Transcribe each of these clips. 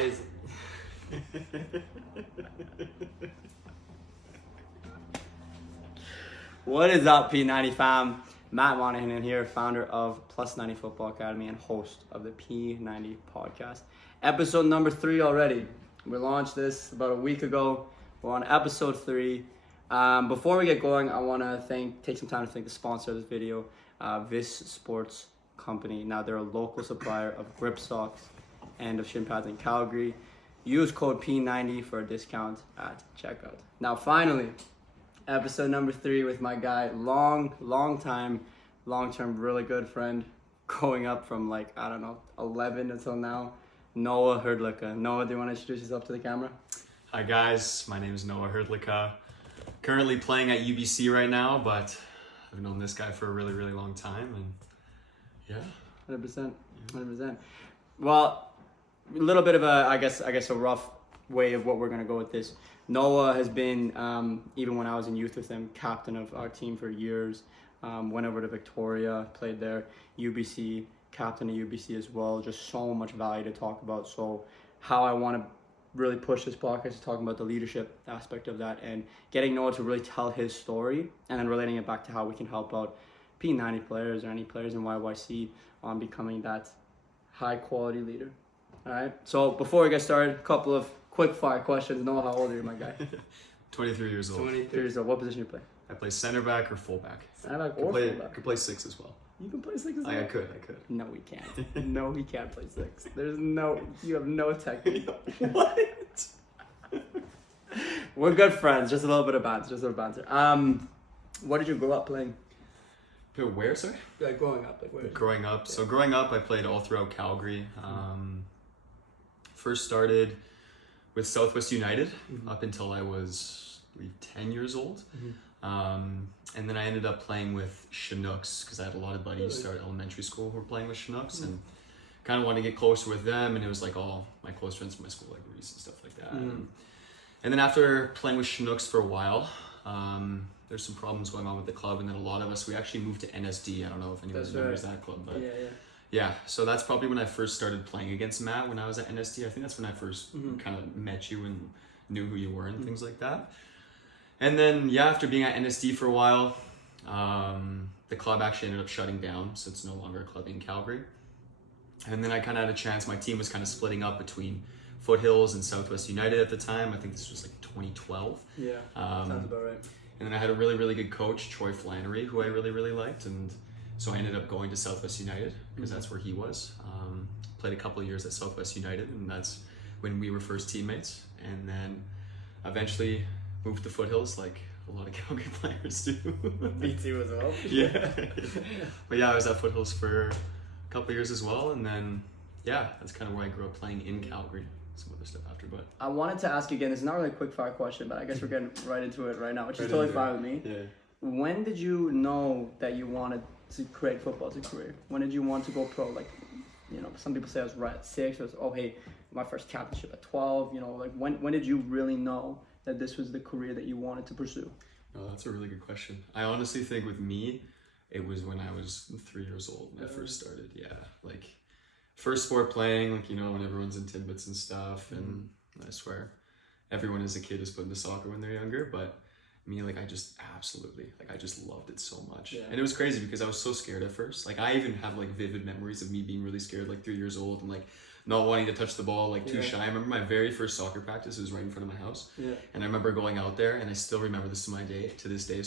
is... What is up, P90 fam? Matt Monahan here, founder of Plus 90 Football Academy and host of the P90 Podcast. Episode number 3 already. We launched this about a week ago. We're on episode 3. Before we get going, I want to take some time to thank the sponsor of this video, Vis Sports Company. Now, they're a local supplier of grip socks and of shin pads in Calgary. Use code P90 for a discount at checkout. Now, finally, episode number 3 with my guy, long-term, really good friend, growing up from 11 until now, Noah Hrdlicka. Noah, do you want to introduce yourself to the camera? Hi guys, my name is Noah Hrdlicka. Currently playing at UBC right now, but I've known this guy for a really, really long time, and yeah. 100%. Well, a little bit of a rough way of what we're gonna go with this. Noah has been, even when I was in youth with him, captain of our team for years. Went over to Victoria, played there, UBC, captain of UBC as well. Just so much value to talk about. So how I want to really push this podcast is talking about the leadership aspect of that and getting Noah to really tell his story and then relating it back to how we can help out P90 players or any players in YYC on becoming that high quality leader. All right. So before we get started, a couple of quick fire questions. Noah, how old are you, my guy? 23 years old. 23 years old. What position you play? I play center back or fullback. Center back or I fullback? could play 6 as well. You can play 6 as well? I could. No, he can't. No, he can't play 6. You have no technique. What? We're good friends. Just a little bit of banter. What did you grow up playing? Where, sorry? Like growing up. Growing up, I played all throughout Calgary. First started with Southwest United up until I was, I believe, 10 years old. And then I ended up playing with Chinooks because I had a lot of buddies started elementary school who were playing with Chinooks and kind of wanted to get closer with them. And it was like all my close friends from my school, like Reese and stuff like that. And then after playing with Chinooks for a while, there's some problems going on with the club. And then a lot of us, we actually moved to NSD. I don't know if anyone remembers that club, but yeah. So that's probably when I first started playing against Matt when I was at NSD. I think that's when I first kind of met you and knew who you were and things like that. And then, after being at NSD for a while, the club actually ended up shutting down, so it's no longer a club in Calgary. And then I kind of had a chance. My team was kind of splitting up between Foothills and Southwest United at the time. I think this was like 2012. Yeah, sounds about right. And then I had a really, really good coach, Troy Flannery, who I really, really liked. And so I ended up going to Southwest United because that's where he was. Played a couple of years at Southwest United, and that's when we were first teammates. And then eventually moved to Foothills, like a lot of Calgary players do. Me too as well. Yeah. But I was at Foothills for a couple of years as well, and then that's kind of where I grew up playing in Calgary. Some other stuff after, but I wanted to ask you again, it's not really a quick fire question, but I guess we're getting right into it right now, which is totally fine with me. Yeah. When did you know that you wanted to create football as a career? When did you want to go pro? Like, some people say I was right at 6, or my first captainship at 12, when did you really know that this was the career that you wanted to pursue? Oh, that's a really good question. I honestly think with me, it was when I was 3 years old when I first started. Yeah, like first sport playing, when everyone's in Timbits and stuff. And I swear, everyone as a kid is put into soccer when they're younger. But me, I just I just loved it so much. Yeah. And it was crazy because I was so scared at first. I even have vivid memories of me being really scared, 3 years old, and not wanting to touch the ball, too shy. I remember my very first soccer practice was right in front of my house. Yeah. And I remember going out there, and I still remember this to this day,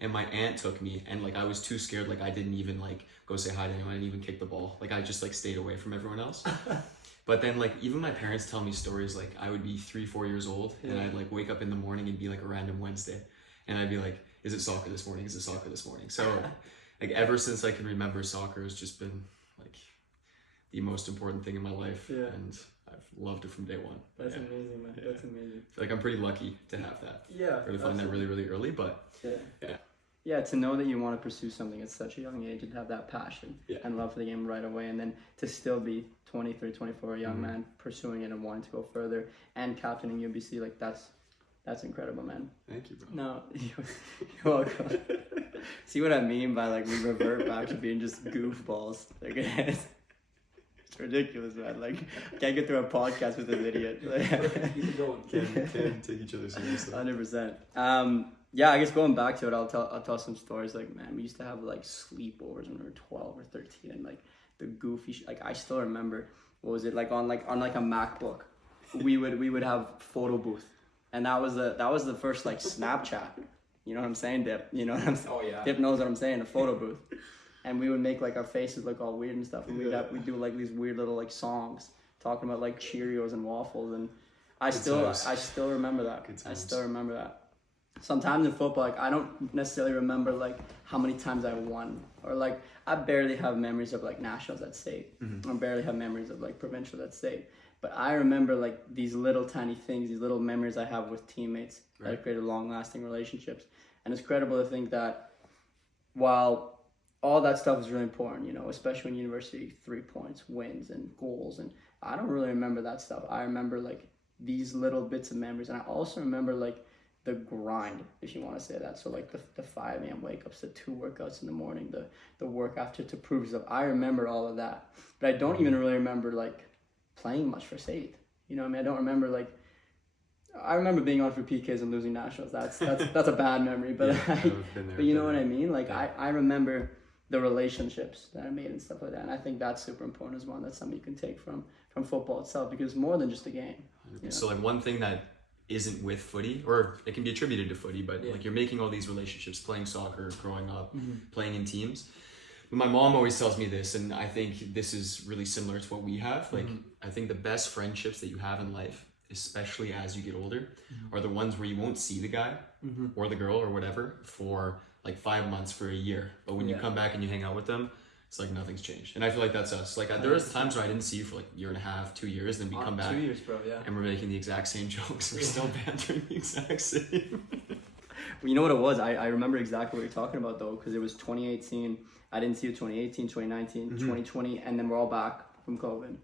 and my aunt took me, and I was too scared, I didn't even go say hi to anyone, I didn't even kick the ball. I just stayed away from everyone else. But then even my parents tell me stories, I would be 3-4 years old, and I'd wake up in the morning and be a random Wednesday. And I'd be like, is it soccer this morning? Is it soccer this morning? So ever since I can remember, soccer has just been the most important thing in my life, and I've loved it from day one. That's amazing, man. That's amazing. I feel I'm pretty lucky to have that. Yeah. Or to find that really, really early, but yeah, to know that you want to pursue something at such a young age and have that passion and love for the game right away, and then to still be 23, 24, a young man pursuing it and wanting to go further and captaining UBC, that's incredible, man. Thank you, bro. No, you're welcome. See what I mean by we revert back to being just goofballs. It's ridiculous, man. Like, can't get through a podcast with this idiot. Keep going. Can't take each other seriously. 100%. Yeah, I guess going back to it, I'll tell some stories. Like, man, we used to have like sleepovers when we were 12 or 13, and like the goofy like I still remember. What was it like on a MacBook? We would have photo booth, and that was the first like Snapchat. You know what I'm saying, Dip? You know what I'm saying? Oh yeah. Dip knows what I'm saying. A photo booth, and we would make like our faces look all weird and stuff, and we'd do like these weird little like songs talking about like Cheerios and waffles, and I still remember that. I still remember that. Sometimes in football, like I don't necessarily remember like how many times I won, or like I barely have memories of like nationals at state. I barely have memories of like provincials at state. But I remember like these little tiny things, these little memories I have with teammates that have created long-lasting relationships. And it's credible to think that while all that stuff is really important, you know, especially in university, 3 points, wins, and goals, and I don't really remember that stuff. I remember like these little bits of memories, and I also remember like the grind, if you want to say that. So like the 5 a.m. wake ups, the 2 workouts in the morning, the work after to prove stuff. I remember all of that, but I don't even really remember like playing much for state. You know what I mean? I don't remember like, I remember being on for PKs and losing nationals. That's a bad memory, but but you know what I mean? Like I remember the relationships that I made and stuff like that. And I think that's super important as well. That's something you can take from football itself, because it's more than just a game. You know? So like one thing that isn't with footy, or it can be attributed to footy, but like you're making all these relationships, playing soccer, growing up, playing in teams. But my mom always tells me this, and I think this is really similar to what we have. Like I think the best friendships that you have in life, especially as you get older, are the ones where you won't see the guy or the girl or whatever for like 5 months, for a year. But when you come back and you hang out with them, it's like nothing's changed. And I feel like that's us. Like there was times where I didn't see you for like 1.5, 2 years, then we come back 2 years, bro, yeah. and we're making the exact same jokes. We're still bantering the exact same. Well, you know what it was? I remember exactly what you're talking about though, because it was 2018. I didn't see you 2018, 2019, 2020, and then we're all back from COVID.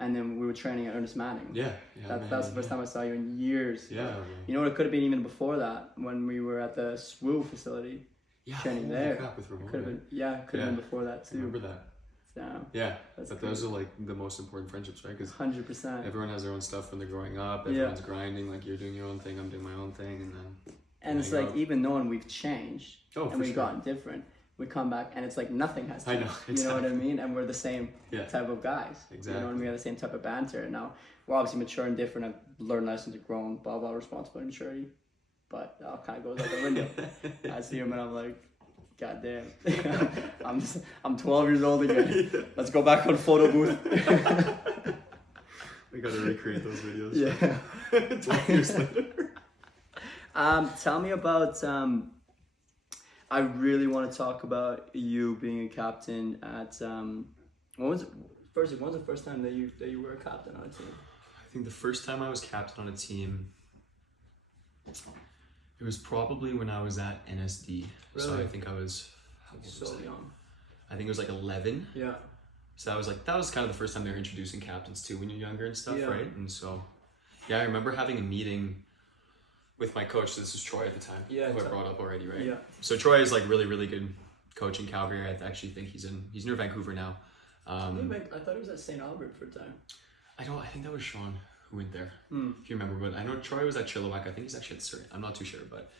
And then we were training at Ernest Manning. That's the first time I saw you in years. Yeah. You know what? It could have been even before that, when we were at the SWU facility. Training there. Could have been before that too. I remember that. Yeah, but those are like the most important friendships, right? Because 100%. everyone has their own stuff when they're growing up. Everyone's grinding. Like you're doing your own thing, I'm doing my own thing, and then. And it's like even knowing we've changed and we've gotten different, we come back and it's like nothing has changed. I know, exactly. You know what I mean? And we're the same type of guys. Exactly. You know, and we have the same type of banter. And now we're obviously mature and different. I've learned lessons, have grown, blah blah, responsibility, maturity. But that all kind of goes out the window. I see him and I'm like, God damn, I'm 12 years old again. Let's go back on photo booth. We gotta recreate those videos. Yeah. 12 years later. Tell me about. I really want to talk about you being a captain at. When was the first time that you were a captain on a team? I think the first time I was captain on a team, it was probably when I was at NSD. Really? So I think I was young. I think it was like 11. Yeah. So that was kind of the first time they were introducing captains too when you're younger and stuff, right? And so, yeah, I remember having a meeting with my coach. This was Troy at the time. Yeah. Who I brought up already, right? Yeah. So Troy is like really, really good coach in Calgary. I actually think he's near Vancouver now. I thought he was at St. Albert for a time. I think that was Sean who went there, if you remember. But I know Troy was at Chilliwack. I think he's actually at Surrey. I'm not too sure, but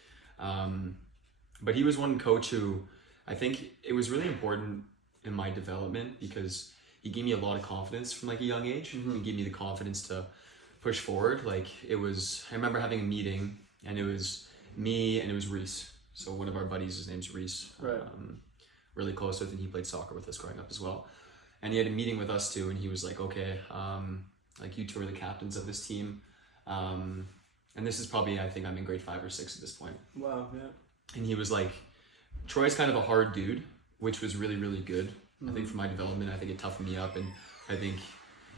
he was one coach who I think it was really important in my development, because he gave me a lot of confidence from like a young age. He gave me the confidence to push forward. Like I remember having a meeting, and it was me and it was Reese. So one of our buddies, his name's Reese, right. Really close with, and he played soccer with us growing up as well. And he had a meeting with us too, and he was like, okay, like you two are the captains of this team. And this is probably, I think I'm in grade 5 or 6 at this point. Wow, yeah. And he was like, Troy's kind of a hard dude, which was really, really good. I think for my development, I think it toughened me up, and I think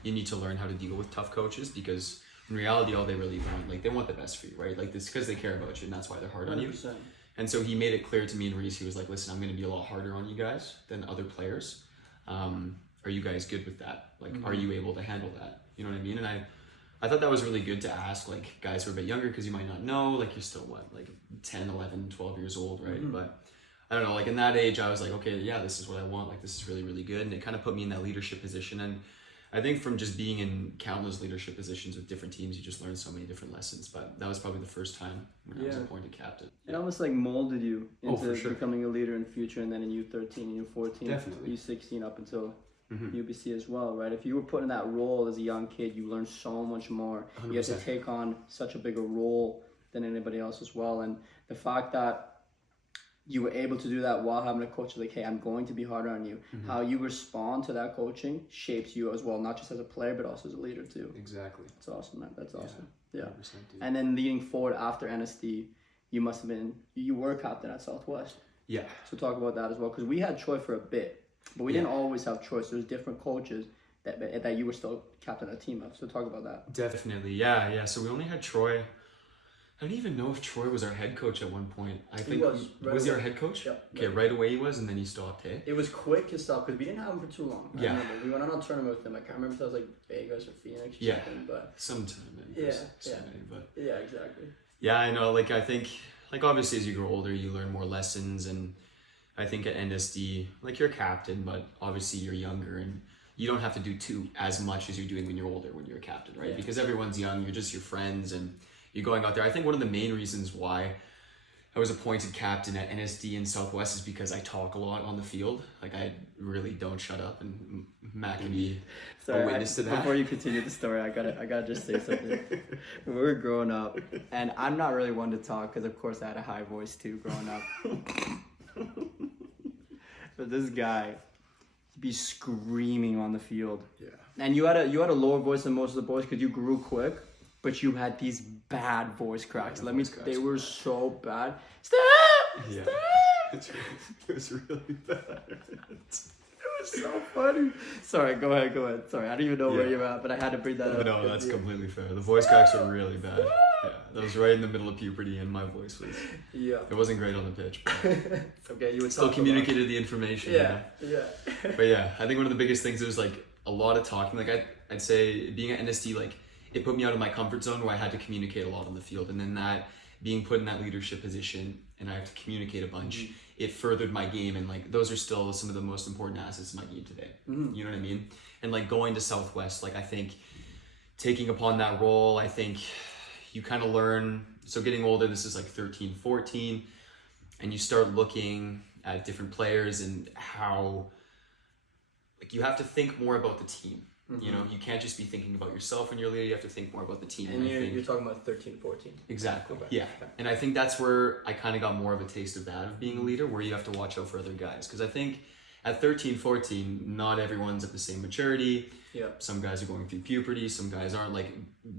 you need to learn how to deal with tough coaches, because in reality, all they really want, like they want the best for you, right? Like this because they care about you, and that's why they're hard 100%. On you. And so he made it clear to me and Reese, he was like, listen, I'm going to be a lot harder on you guys than other players. Are you guys good with that? Like, are you able to handle that? You know what I mean? And I thought that was really good to ask, like, guys who are a bit younger, because you might not know, like, you're still, like 10, 11, 12 years old, right? But I don't know, like, in that age, I was like, okay, yeah, this is what I want. Like, this is really, really good. And it kind of put me in that leadership position. And I think from just being in countless leadership positions with different teams, you just learn so many different lessons. But that was probably the first time when I was appointed captain. It almost like molded you into for sure. becoming a leader in the future, and then in U13 and U14, Definitely. U16 up until UBC as well, right? If you were put in that role as a young kid, you learn so much more. 100%. You have to take on such a bigger role than anybody else as well. And the fact that you were able to do that while having a coach like, hey, I'm going to be harder on you. How you respond to that coaching shapes you as well, not just as a player, but also as a leader too. Exactly. That's awesome, man. That's awesome. Yeah. 100%, dude. And then leading forward after NSD, you were captain at Southwest. Yeah. So talk about that as well, because we had Troy for a bit, but we didn't always have Troy. So there's different coaches that you were still captain of the team of. So talk about that. Definitely. Yeah. So we only had Troy. I don't even know if Troy was our head coach at one point. I think was he our head coach? Yeah. Okay, right away he was, and then he stopped. Hey. It was quick his stuff because we didn't have him for too long. I Yeah. remember. We went on a tournament with him. I can't remember if that was like Vegas or Phoenix or something, but Sometime in Yeah, but yeah, exactly. yeah, I know. Like I think, like obviously as you grow older, you learn more lessons, and I think at NSD, like you're captain, but obviously you're younger and you don't have to do as much as you're doing when you're older when you're a captain, right? Yeah. Because everyone's young, you're just your friends and you're going out there. I think one of the main reasons why I was appointed captain at NSD and Southwest is because I talk a lot on the field. Like I really don't shut up, and Matt can be a witness to that. Before you continue the story, I gotta just say something. We were growing up, and I'm not really one to talk because of course I had a high voice too growing up. But this guy, he'd be screaming on the field. Yeah. And you had a lower voice than most of the boys because you grew quick, but you had these bad voice cracks. They were so bad. Stop! Yeah. Stop! It was really bad. It was so funny. Sorry, go ahead. Sorry, I don't even know where you're at, but I had to bring that up. No, that's completely fair. The voice cracks were really bad. Yeah, that was right in the middle of puberty, and my voice was. Yeah. It wasn't great on the pitch. But Okay, you would still communicated the information. Yeah. But yeah, I think one of the biggest things was like a lot of talking. Like I'd say being at NSD, like it put me out of my comfort zone where I had to communicate a lot on the field, and then that being put in that leadership position and I have to communicate a bunch, it furthered my game, and like those are still some of the most important assets in my game today. You know what I mean? And like going to Southwest, like I think taking upon that role, I think you kind of learn. So getting older, this is like 13, 14, and you start looking at different players and how like you have to think more about the team. You know, you can't just be thinking about yourself when you're a leader. You have to think more about the team. And you're talking about 13, 14. Exactly. Okay. Yeah. Okay. And I think that's where I kind of got more of a taste of that, of being a leader, where you have to watch out for other guys. Because I think at 13, 14, not everyone's at the same maturity. Yeah. Some guys are going through puberty. Some guys aren't. Like,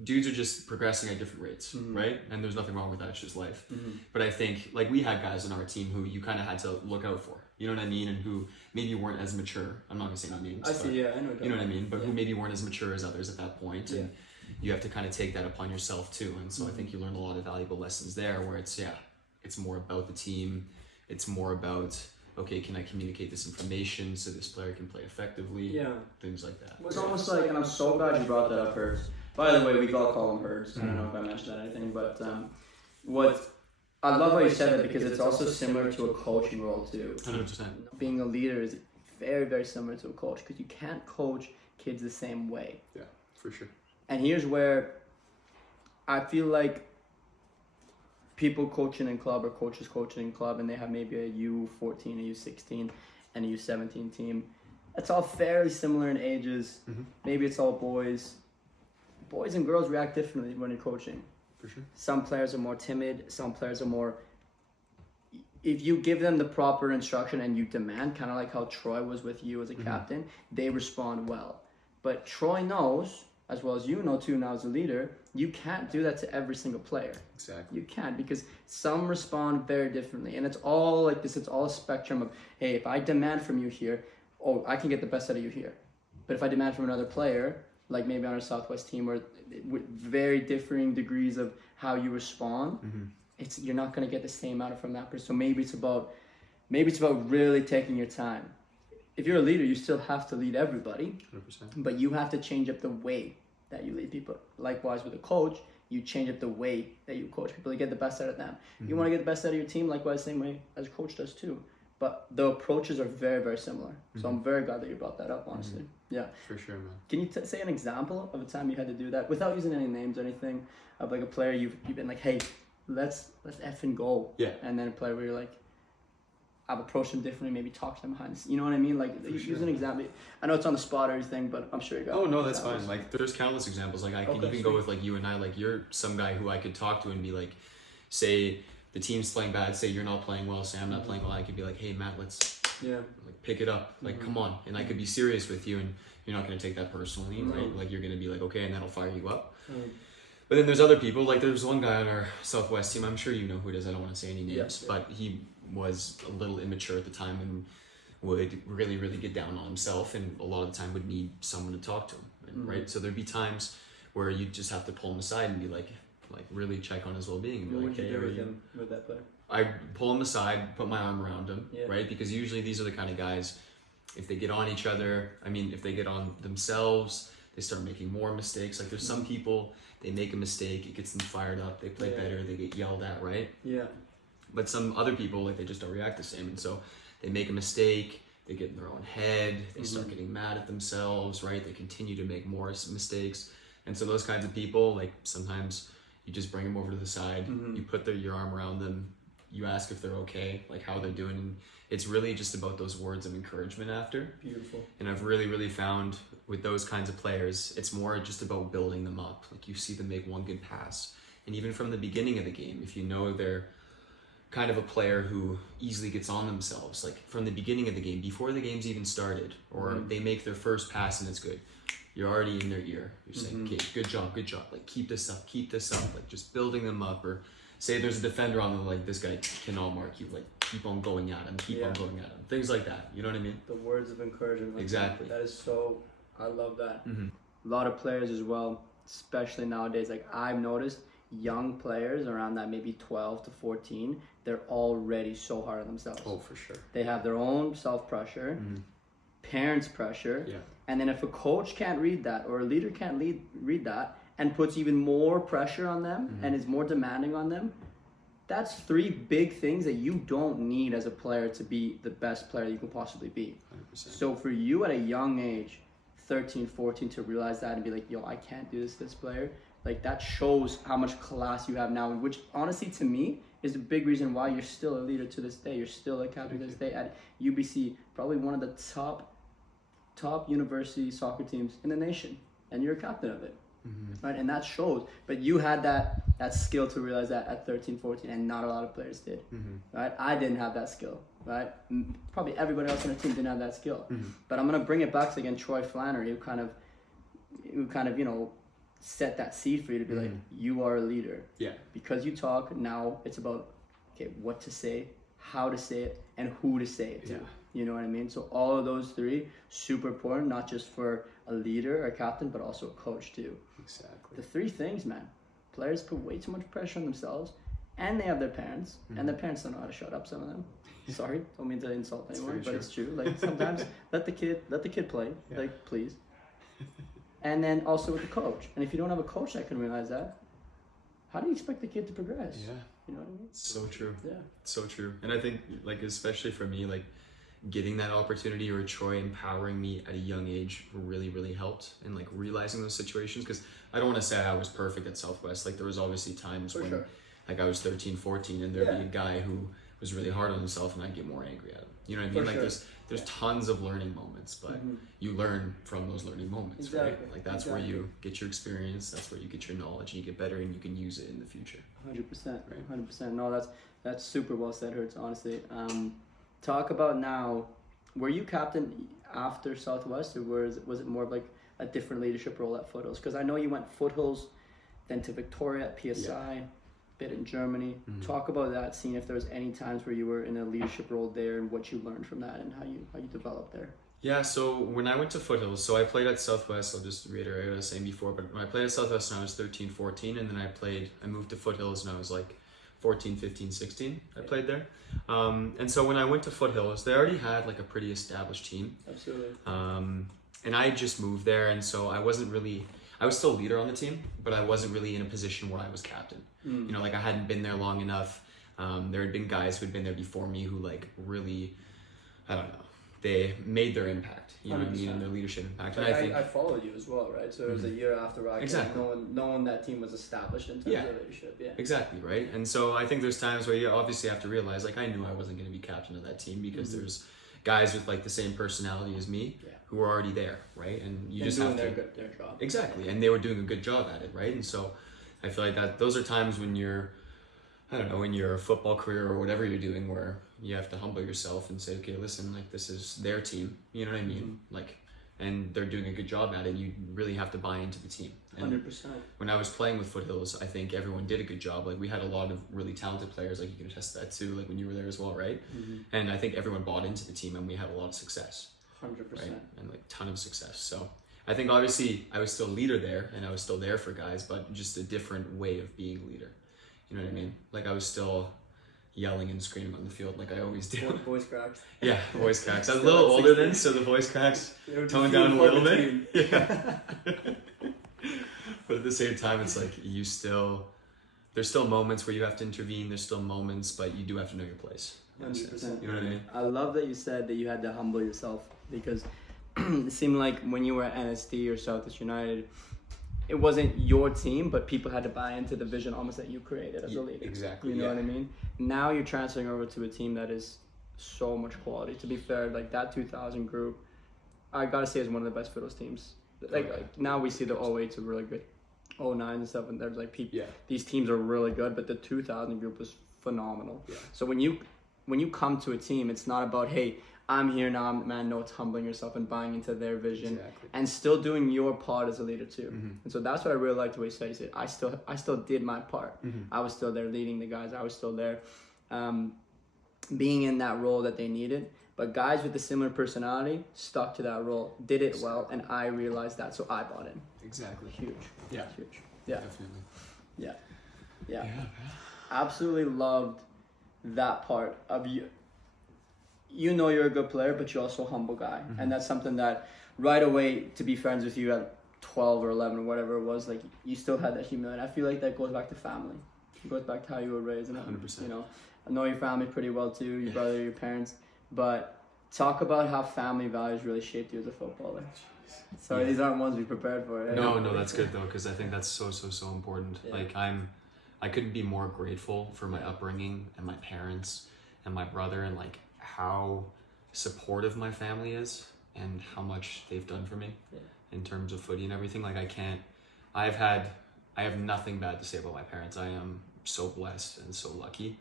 dudes are just progressing at different rates, right? And there's nothing wrong with that. It's just life. But I think, like, we had guys on our team who you kind of had to look out for. You know what I mean? And who maybe weren't as mature. I'm not going to say no names. I see, yeah, I know. You know what I mean? But who maybe weren't as mature as others at that point. And you have to kind of take that upon yourself too. And so I think you learn a lot of valuable lessons there where it's more about the team. It's more about, okay, can I communicate this information so this player can play effectively? Yeah. Things like that. It was almost like, and I'm so glad you brought that up, Herds. By the way, we all call him Herds. I don't know if I mentioned that or anything, but I love how you said that because it's also similar to a coaching role too. 100%. Being a leader is very, very similar to a coach because you can't coach kids the same way. Yeah, for sure. And here's where I feel like people coaching in club or coaches coaching in club and they have maybe a U14, a U16, and a U17 team. It's all fairly similar in ages. Maybe it's all boys. Boys and girls react differently when you're coaching. For sure. Some players are more timid. Some players are more... If you give them the proper instruction and you demand, kind of like how Troy was with you as a captain, they respond well. But Troy knows, as well as you know too now as a leader, you can't do that to every single player. Exactly. You can't because some respond very differently. And it's all like this. It's all a spectrum of, hey, if I demand from you here, I can get the best out of you here. But if I demand from another player, like maybe on our Southwest team, where with very differing degrees of how you respond, you're not going to get the same out of from that person. So maybe it's about really taking your time. If you're a leader, you still have to lead everybody, 100%. but you have to change up the way that you lead people. Likewise with a coach, you change up the way that you coach people to get the best out of them. You want to get the best out of your team, likewise same way as a coach does too. but the approaches are very, very similar. So I'm very glad that you brought that up, honestly. Yeah. For sure, man. Can you say an example of a time you had to do that without using any names or anything, of like a player you've been like, hey, let's effing go. Yeah. And then a player where you're like, I've approached him differently, maybe talk to him behind the scenes. You know what I mean? Like, use an example. I know it's on the spot or everything, but I'm sure you got. Oh no, that's fine. Like, there's countless examples. Like, I can even go with like you and I. Like, you're some guy who I could talk to and be like, say the team's playing bad, say you're not playing well, say I'm not playing well. I could be like, hey Matt, let's like pick it up. Like, come on. And I could be serious with you, and you're not gonna take that personally, right? Like, you're gonna be like, okay, and that'll fire you up. But then there's other people. Like, there's one guy on our Southwest team. I'm sure you know who it is. I don't want to say any names, but he was a little immature at the time and would really, really get down on himself, and a lot of the time would need someone to talk to him, right? So there'd be times where you just have to pull him aside and be like really check on his well-being. And be What like, would you hey, do with him, with that player? I pull him aside, put my arm around him, right? Because usually these are the kind of guys, if they get on each other, if they get on themselves, they start making more mistakes. Like, there's some people, they make a mistake, it gets them fired up, they play better, they get yelled at, right? Yeah. But some other people, like, they just don't react the same. And so they make a mistake, they get in their own head, they start getting mad at themselves, right? They continue to make more mistakes. And so those kinds of people, like, sometimes you just bring them over to the side, you put your arm around them, you ask if they're okay, like how they're doing. And it's really just about those words of encouragement after. Beautiful. And I've really, really found with those kinds of players, it's more just about building them up. Like, you see them make one good pass. And even from the beginning of the game, if you know they're kind of a player who easily gets on themselves, like from the beginning of the game, before the game's even started, or they make their first pass and it's good, you're already in their ear. You're saying, okay, good job, like keep this up, like just building them up. Or say there's a defender on them, like, this guy cannot mark you, like keep on going at him, things like that. You know what I mean? The words of encouragement. Like, exactly. That is so, I love that. A lot of players as well, especially nowadays, like I've noticed young players around that maybe 12 to 14, they're already so hard on themselves. Oh, for sure. They have their own self-pressure, parents' pressure, and then if a coach can't read that, or a leader can't read that, and puts even more pressure on them and is more demanding on them, that's three big things that you don't need as a player to be the best player you can possibly be. 100%. So for you at a young age, 13, 14, to realize that and be like, yo, I can't do this player, like, that shows how much class you have now, which honestly to me is a big reason why you're still a leader to this day. You're still a captain to this day at UBC, probably one of the top university soccer teams in the nation, and you're a captain of it. Right? And that shows. But you had that skill to realize that at 13, 14, and not a lot of players did. Right? I didn't have that skill. Right? Probably everybody else on the team didn't have that skill. But I'm gonna bring it back to, again, Troy Flannery, who kind of you know, set that seed for you to be like, you are a leader. Yeah. Because you talk, now it's about, okay, what to say, how to say it, and who to say it to. Yeah. You know what I mean? So all of those three, super important, not just for a leader or a captain, but also a coach too. Exactly. The three things, man. Players put way too much pressure on themselves, and they have their parents, and their parents don't know how to shut up, some of them. Sorry, don't mean to insult anyone, but it's true. Like, sometimes let the kid play, like, please. And then also with the coach. And if you don't have a coach that can realize that, how do you expect the kid to progress? Yeah. You know what I mean? So true. Yeah. So true. And I think, like, especially for me, like, getting that opportunity, or Troy empowering me at a young age, really, really helped. And like realizing those situations, because I don't want to say I was perfect at Southwest. Like, there was obviously times when like I was 13, 14, and there'd be a guy who was really hard on himself, and I'd get more angry at him. You know what I mean? Like, there's tons of learning moments, but you learn from those learning moments, right? Like, that's where you get your experience, that's where you get your knowledge, and you get better, and you can use it in the future. 100%, right? 100%. No, that's super well said, Hurts, honestly. Talk about now, were you captain after Southwest, or was it more of like a different leadership role at Foothills? Because I know you went Foothills, then to Victoria at PSI, bit in Germany. Talk about that, seeing if there was any times where you were in a leadership role there, and what you learned from that, and how you developed there. Yeah, so when I went to Foothills, so I played at Southwest, I'll just reiterate what I was saying before, but when I played at Southwest when I was 13, 14, and then I moved to Foothills when I was like 14, 15, 16, I played there. And so when I went to Foothills, they already had like a pretty established team. Absolutely. And I just moved there, and so I was still leader on the team, but I wasn't really in a position where I was captain. You know, like, I hadn't been there long enough. There had been guys who had been there before me who like really I don't know, they made their impact, you know what I mean, and their leadership impact. Like and I think I followed you as well, right? So it was a year after I exactly. knowing that team was established in terms of leadership. Yeah, exactly, right. And so I think there's times where you obviously have to realize, like, I knew I wasn't going to be captain of that team because there's guys with like the same personality as me who were already there, right? And you just have to their job. Exactly, and they were doing a good job at it, right? And so I feel like that those are times when you're, I don't know, in your football career or whatever you're doing, where you have to humble yourself and say, okay, listen, like, this is their team, you know what I mean? Like, and they're doing a good job at it. You really have to buy into the team. 100%. When I was playing with Foothills, I think everyone did a good job. Like, we had a lot of really talented players, like you can attest to that too, like when you were there as well, right? And I think everyone bought into the team and we had a lot of success. 100%. Right? And like ton of success. So I think obviously I was still a leader there and I was still there for guys, but just a different way of being a leader. You know what I mean? Like, I was still yelling and screaming on the field like I always do. Voice cracks. Yeah, voice cracks. I was a little older then, so the voice cracks toned down a little bit. Yeah. But at the same time, it's like there's still moments where you have to intervene. There's still moments, but you do have to know your place. 100%. You know what I mean? I love that you said that you had to humble yourself, because it seemed like when you were at NSD or Southeast United, it wasn't your team, but people had to buy into the vision almost that you created as a leader. Exactly. You know what I mean? Now you're transferring over to a team that is so much quality. To be fair, like that 2000 group, I gotta say is one of the best Foothills teams. Like now we see the 08s are really good, 09 and stuff, and there's like people. These teams are really good, but the 2000 group was phenomenal. Yeah. So when you come to a team, it's not about, hey, I'm here now, man. No, it's humbling yourself and buying into their vision and still doing your part as a leader too. And so that's what I really liked the way you said. You said, I still did my part. I was still there leading the guys. I was still there being in that role that they needed. But guys with a similar personality stuck to that role, did it well, and I realized that, so I bought in. Exactly. Huge. Yeah. Huge. Yeah. Definitely. Yeah. Absolutely loved that part of you. You know you're a good player, but you're also a humble guy. And that's something that right away, to be friends with you at 12 or 11 or whatever it was, like, you still had that humility. I feel like that goes back to family. It goes back to how you were raised. And 100%. You know, I know your family pretty well too, your brother, your parents. But talk about how family values really shaped you as a footballer. Sorry, these aren't ones we prepared for. Right? No, that's good though, because I think that's so important. Like, I couldn't be more grateful for my upbringing and my parents and my brother, and like how supportive my family is and how much they've done for me in terms of footy and everything. Like, I have nothing bad to say about my parents. I am so blessed and so lucky.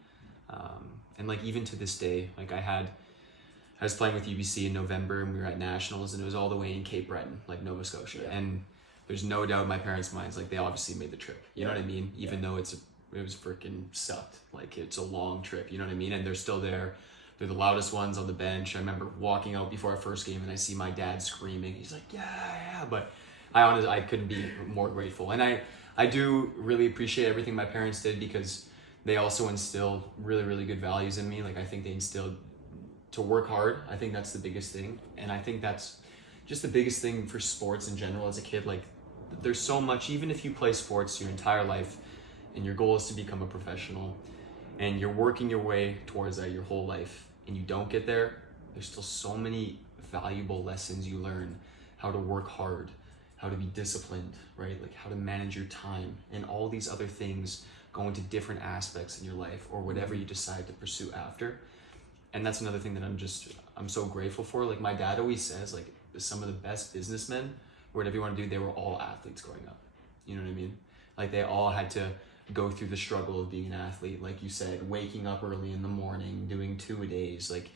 And like, even to this day, like I was playing with UBC in November and we were at Nationals, and it was all the way in Cape Breton, like Nova Scotia. And there's no doubt in my parents' minds, like, they obviously made the trip. You know what I mean? Even though it was freaking sucked. Like, it's a long trip, you know what I mean? And they're still there. They're the loudest ones on the bench. I remember walking out before our first game and I see my dad screaming. He's like, yeah. But I couldn't be more grateful. And I do really appreciate everything my parents did, because they also instilled really, really good values in me. Like, I think they instilled to work hard. I think that's the biggest thing. And I think that's just the biggest thing for sports in general as a kid. Like, there's so much, even if you play sports your entire life and your goal is to become a professional and you're working your way towards that your whole life and you don't get there, there's still so many valuable lessons you learn. How to work hard, how to be disciplined, right? Like, how to manage your time, and all these other things go into different aspects in your life or whatever you decide to pursue after. And that's another thing that I'm so grateful for. Like, my dad always says, like, some of the best businessmen, whatever you want to do, they were all athletes growing up. You know what I mean? Like, they all had to go through the struggle of being an athlete. Like you said, waking up early in the morning, doing 2-a-days, like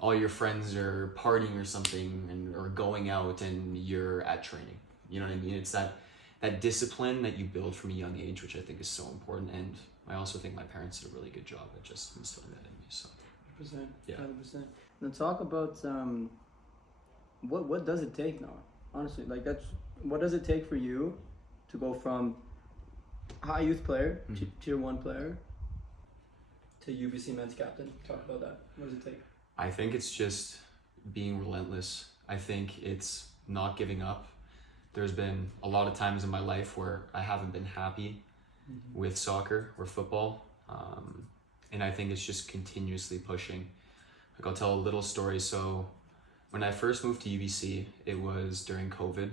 all your friends are partying or something or going out and you're at training. You know what I mean? It's that discipline that you build from a young age, which I think is so important. And I also think my parents did a really good job at just instilling that in me. So 100%. Yeah. 100%. Now talk about what does it take now? Honestly, like, what does it take for you to go from high youth player to tier 1 player to UBC men's captain? Talk about that. What does it take? I think it's just being relentless. I think it's not giving up. There's been a lot of times in my life where I haven't been happy with soccer or football. And I think it's just continuously pushing. Like I'll tell a little story. So when I first moved to UBC, it was during COVID,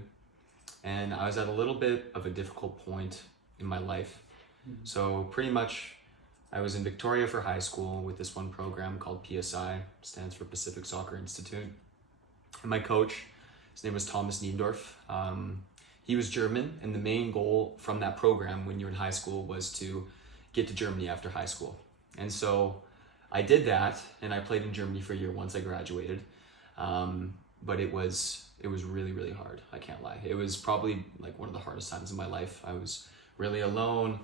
and I was at a little bit of a difficult point in my life. So pretty much I was in Victoria for high school with this one program called PSI, stands for Pacific Soccer Institute. And my coach, his name was Thomas Niendorf. He was German, and the main goal from that program when you're in high school was to get to Germany after high school. And so I did that, and I played in Germany for a year once I graduated. But it was really, really hard. I can't lie. It was probably like one of the hardest times in my life. I was really alone.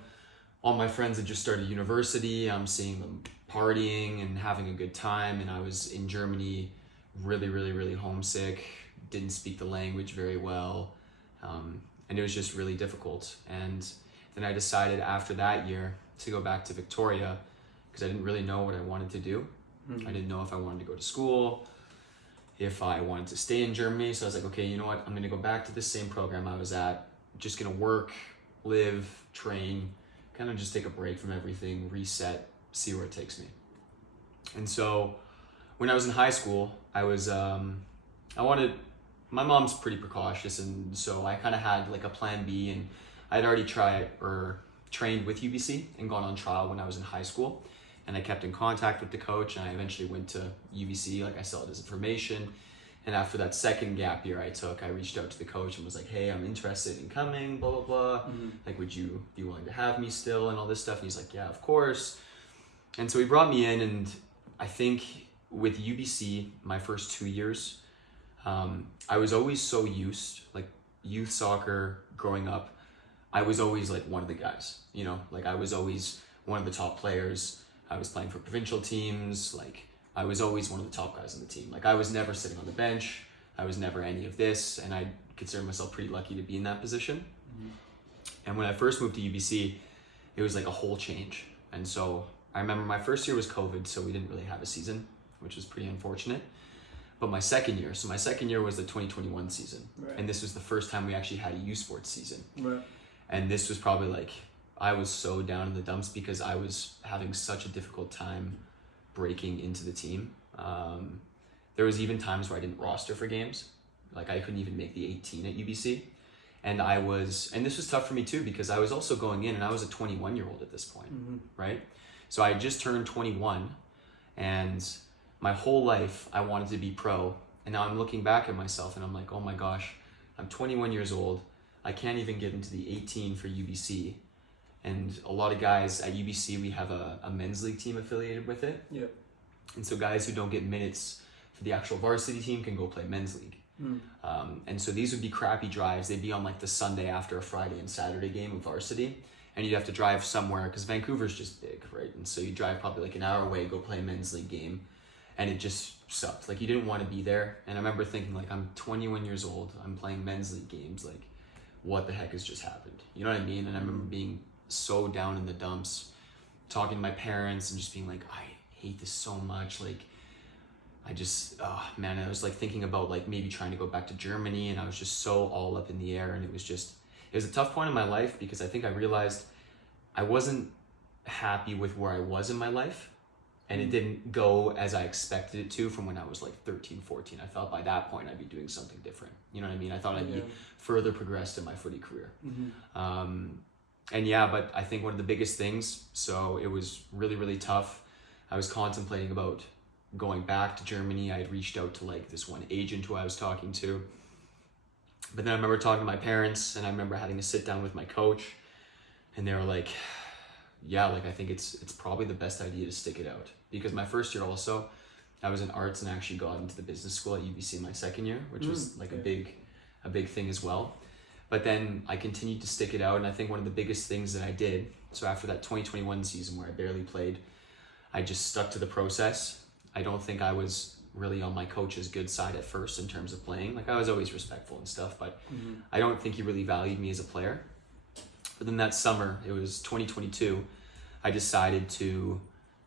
All my friends had just started university. I'm seeing them partying and having a good time. And I was in Germany really, really, really homesick. Didn't speak the language very well. And it was just really difficult. And then I decided after that year to go back to Victoria because I didn't really know what I wanted to do. I didn't know if I wanted to go to school, if I wanted to stay in Germany. So I was like, okay, you know what? I'm going to go back to the same program I was at. Just going to work, live, train, kind of just take a break from everything, reset, see where it takes me. And so when I was in high school, my mom's pretty precautious, and so I kind of had like a plan B, and I'd already trained with UBC and gone on trial when I was in high school, and I kept in contact with the coach, and I eventually went to UBC. Like I still had his information, and after that second gap year I took, I reached out to the coach and was like, hey, I'm interested in coming, blah, blah, blah. Like, would you be willing to have me still and all this stuff? And he's like, yeah, of course. And so he brought me in, and I think with UBC, my first 2 years, I was always so used, like youth soccer growing up, I was always like one of the guys, you know, like I was always one of the top players. I was playing for provincial teams. Like I was always one of the top guys on the team. Like I was never sitting on the bench. I was never any of this. And I consider myself pretty lucky to be in that position. And when I first moved to UBC, it was like a whole change. And so I remember my first year was COVID, so we didn't really have a season, which was pretty unfortunate. But my second year was the 2021 season. Right. And this was the first time we actually had a U Sports season. Right. And this was probably like, I was so down in the dumps because I was having such a difficult time breaking into the team. There was even times where I didn't roster for games. Like I couldn't even make the 18 at UBC. And this was tough for me too, because I was also going in and I was a 21-year-old at this point, right? So I just turned 21, and my whole life I wanted to be pro. And now I'm looking back at myself and I'm like, oh my gosh, I'm 21 years old. I can't even get into the 18 for UBC. And a lot of guys at UBC, we have a men's league team affiliated with it. Yep. And so guys who don't get minutes for the actual varsity team can go play men's league. And so these would be crappy drives. They'd be on like the Sunday after a Friday and Saturday game of varsity. And you'd have to drive somewhere because Vancouver's just big, right? And so you drive probably like an hour away, go play a men's league game. And it just sucked. Like you didn't want to be there. And I remember thinking like, I'm 21 years old. I'm playing men's league games. Like what the heck has just happened? You know what I mean? And I remember being so down in the dumps, talking to my parents and just being like, I hate this so much. Like I was like thinking about like maybe trying to go back to Germany, and I was just so all up in the air. And it was a tough point in my life because I think I realized I wasn't happy with where I was in my life. And it didn't go as I expected it to from when I was like 13, 14. I thought by that point I'd be doing something different. You know what I mean? I thought I'd be further progressed in my footy career. But I think one of the biggest things, so it was really, really tough. I was contemplating about going back to Germany. I had reached out to like this one agent who I was talking to. But then I remember talking to my parents, and I remember having to sit down with my coach, and they were like, yeah, like I think it's probably the best idea to stick it out. Because my first year also, I was in arts and actually got into the business school at UBC my second year, which was like a big thing as well. But then I continued to stick it out, and I think one of the biggest things that I did, so after that 2021 season where I barely played, I just stuck to the process. I don't think I was really on my coach's good side at first in terms of playing. Like I was always respectful and stuff, but I don't think he really valued me as a player. But then that summer, it was 2022, I decided to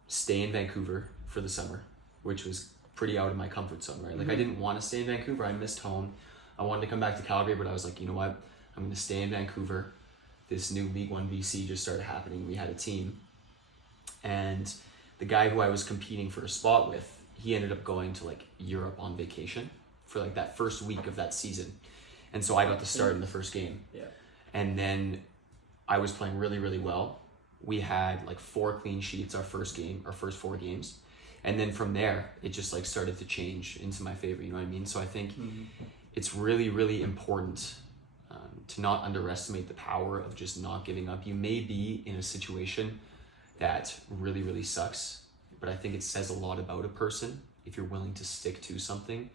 stay in Vancouver for the summer, which was pretty out of my comfort zone, right? Like I didn't want to stay in Vancouver. I missed home. I wanted to come back to Calgary, but I was like, you know what? I'm going to stay in Vancouver. This new League One BC just started happening. We had a team. And the guy who I was competing for a spot with, he ended up going to like Europe on vacation for like that first week of that season. And so I got to start in the first game. Yeah. And then I was playing really, really well. We had like 4 clean sheets our first 4 games. And then from there, it just like started to change into my favor, you know what I mean? So I think it's really, really important to not underestimate the power of just not giving up. You may be in a situation that really, really sucks, but I think it says a lot about a person if you're willing to stick to something,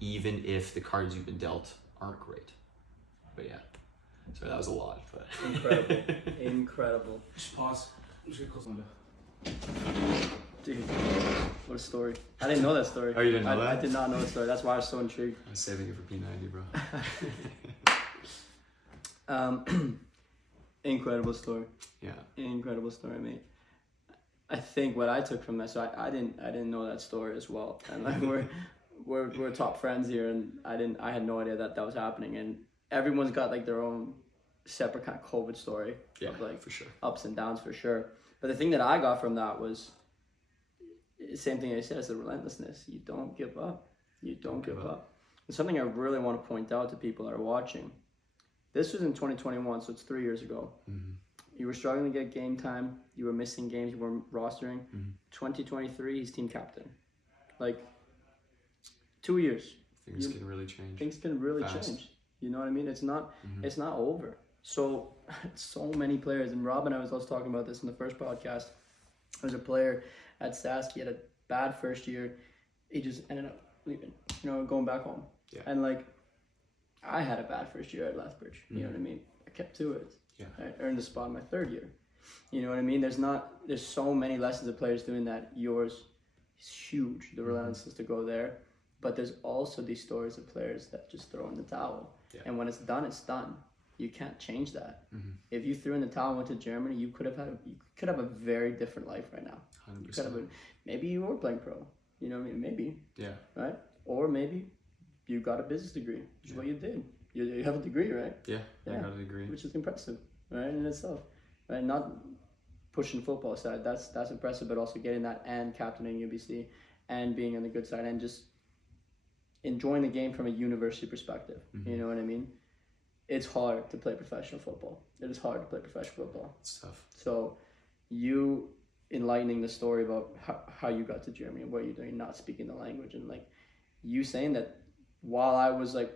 even if the cards you've been dealt aren't great. But yeah, so that was a lot. But Incredible. Just pause. Just get close on Dude, what a story. I didn't know that story. Oh, you didn't know that? I did not know that story. That's why I was so intrigued. I'm saving it for P90, bro. Incredible story. Yeah. Incredible story, mate. I think what I took from that, so I didn't know that story as well. And like we're top friends here, and I had no idea that was happening. And everyone's got like their own separate kind of COVID story. Yeah, of like for sure. Ups and downs for sure. But the thing that I got from that was same thing I said, is the relentlessness. You don't give up. You don't give up. And something I really want to point out to people that are watching. This was in 2021, so it's 3 years ago. You were struggling to get game time. You were missing games. You weren't rostering. 2023, he's team captain. Like, 2 years. Things can really change. Things can really change. You know what I mean? It's not over. So many players, and Rob and I was also talking about this in the first podcast. There's a player at Sask, he had a bad first year. He just ended up leaving, going back home. Yeah. And like, I had a bad first year at Lethbridge. You know what I mean? I kept to it. Yeah. I earned a spot in my third year. You know what I mean? There's so many lessons of players doing that. Yours is huge, the relentlessness to go there. But there's also these stories of players that just throw in the towel. Yeah. And when it's done, it's done. You can't change that. If you threw in the towel and went to Germany, you could have a very different life right now. 100%. Maybe you were playing pro. You know what I mean? Maybe. Yeah. Right? Or maybe you got a business degree, which is what you did. You have a degree, right? Yeah, I got a degree. Which is impressive, right, in itself. Right? Not pushing football aside, that's impressive, but also getting that and captaining UBC and being on the good side and just enjoying the game from a university perspective. You know what I mean? It's hard to play professional football. It is hard to play professional football. It's tough. So you enlightening the story about how you got to Germany and what you're doing, not speaking the language, and like you saying that while I was like